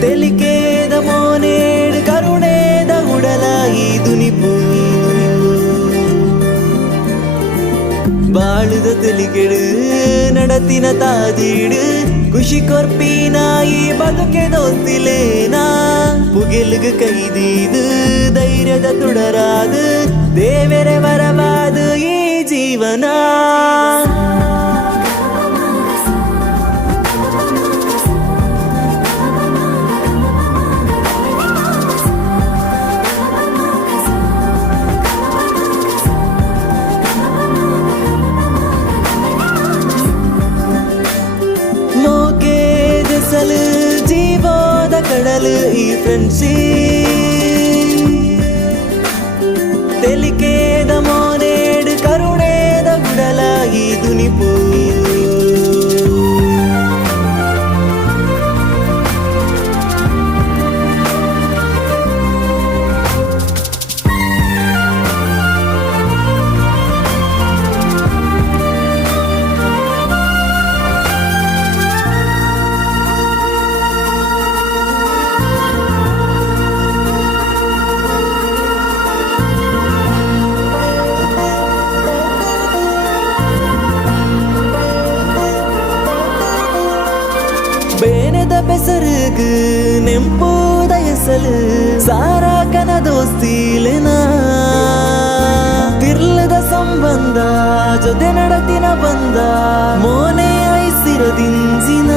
ತೆಲಿಕೇದ ಮೋನೇಡು ಕರುಣೇದ ಉಡಲ ಈ ದುನಿಪು ಬಾಳುದ ತೆಲಿಗೆಡು ನಡತಿನ ತಾದೀಡು ಖುಷಿ ಕೊರ್ಪಿನ ಈ ಬದುಕೆ ದೋಸ್ತಿಲೇನಾ ಪುಗೆಲ್ಗ ಕೈದೀದು ಧೈರ್ಯದ ತುಡರಾದು ದೇವರೇ ವರವಾದು ಈ ಜೀವನ ಜೀವದ ಕಡಲು ಈ ತೆಲಿಕೇದ ಮೋನೇಡು ಕರುಣೇದ ಗುಡಲ ಈ ದುನಿಪು ಬೇನೆದ ಬೆಸರುಗು ನೆಂಪುದ ಹೆಸಲು ಸಾರಾಕನ ದೋಸ್ತಿಲೆನಾ ತಿರ್ಲದ ಸಂಬಂಧ ಜೊತೆ ನಡತಿನ ಬಂದ ಮೋನೆ ಐಸಿರದಿಂಜಿನ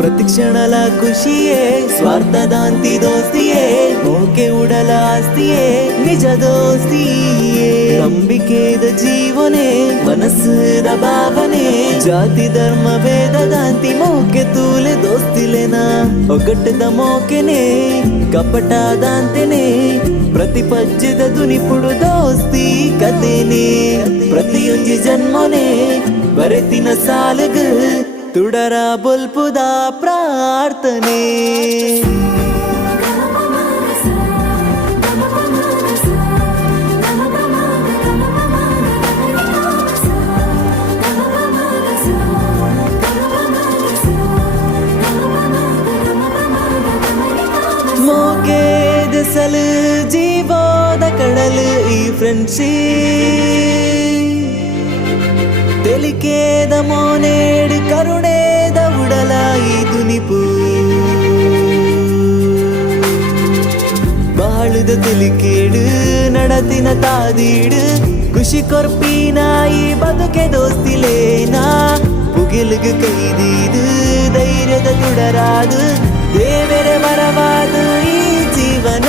ಪ್ರತಿಕ್ಷಣಲ ಖುಷಿಯೇ ಸ್ವಾರ್ಥದಾಂತಿ ದೋಸ್ತಿಯೇ ಮೋಕೆ ಉಡಲ ಆಸ್ತಿಯೇ ನಿಜ ದೋಸ್ತಿಯೇ ನಂಬಿಕೆದ ಜೀವನೆ ಮನಸ್ಸದ ಭಾವನೆ ಜಾತಿ ಧರ್ಮ ಭೇದದಾಂತಿ ಮೋಕೆ ತೂಲೆ ದೋಸ್ತಿಲೆನಾ ಒಗ್ಗಟ್ಟದ ಮೋಕೆನೆ ಕಪಟದಾಂತೆನೆ ಪ್ರತಿಪಜ್ಜದ ದುನಿಪುಡು ದೋಸ್ತಿ ಕತೆನೆ ಪ್ರತಿಯೊಂಜಿ ಜನ್ಮನೆ ಬರೆತಿನ ಸಾಲಗ ತುಡರ ಬೊಲ್ಪುದ ಪ್ರಾರ್ಥನೆ ಮೋಕೆದ ಸಲು ಜೀವದ ಕಡಲು ಈ ತೆಲಿಕೇದ ಮೋನೇಡು ಕರುಣೇದ ಉಡಲ ಈ ದುನಿಪು ಬಾಳುದ ತೆಲಿಕೇಡು ನಡತಿನ ತಾದೀಡು ಖುಷಿ ಕೊರ್ಪಿನ ಈ ಬದುಕೆ ದೋಸ್ತಿಲೇನಾ ಪುಗೆಲ್ಗ ಕೈದೀದು ಧೈರ್ಯದ ತುಡರಾದು ದೇವರೇ ವರವಾದು ಈ ಜೀವನ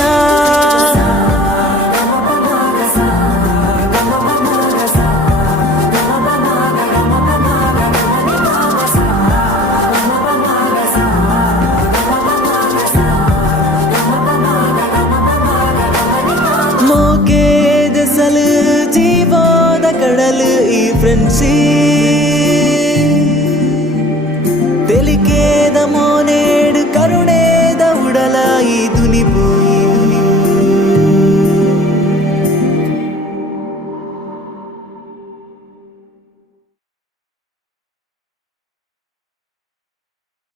ಮೋಕೆದ ಸಲು ಜೀವದ ಕಡಲು ಈ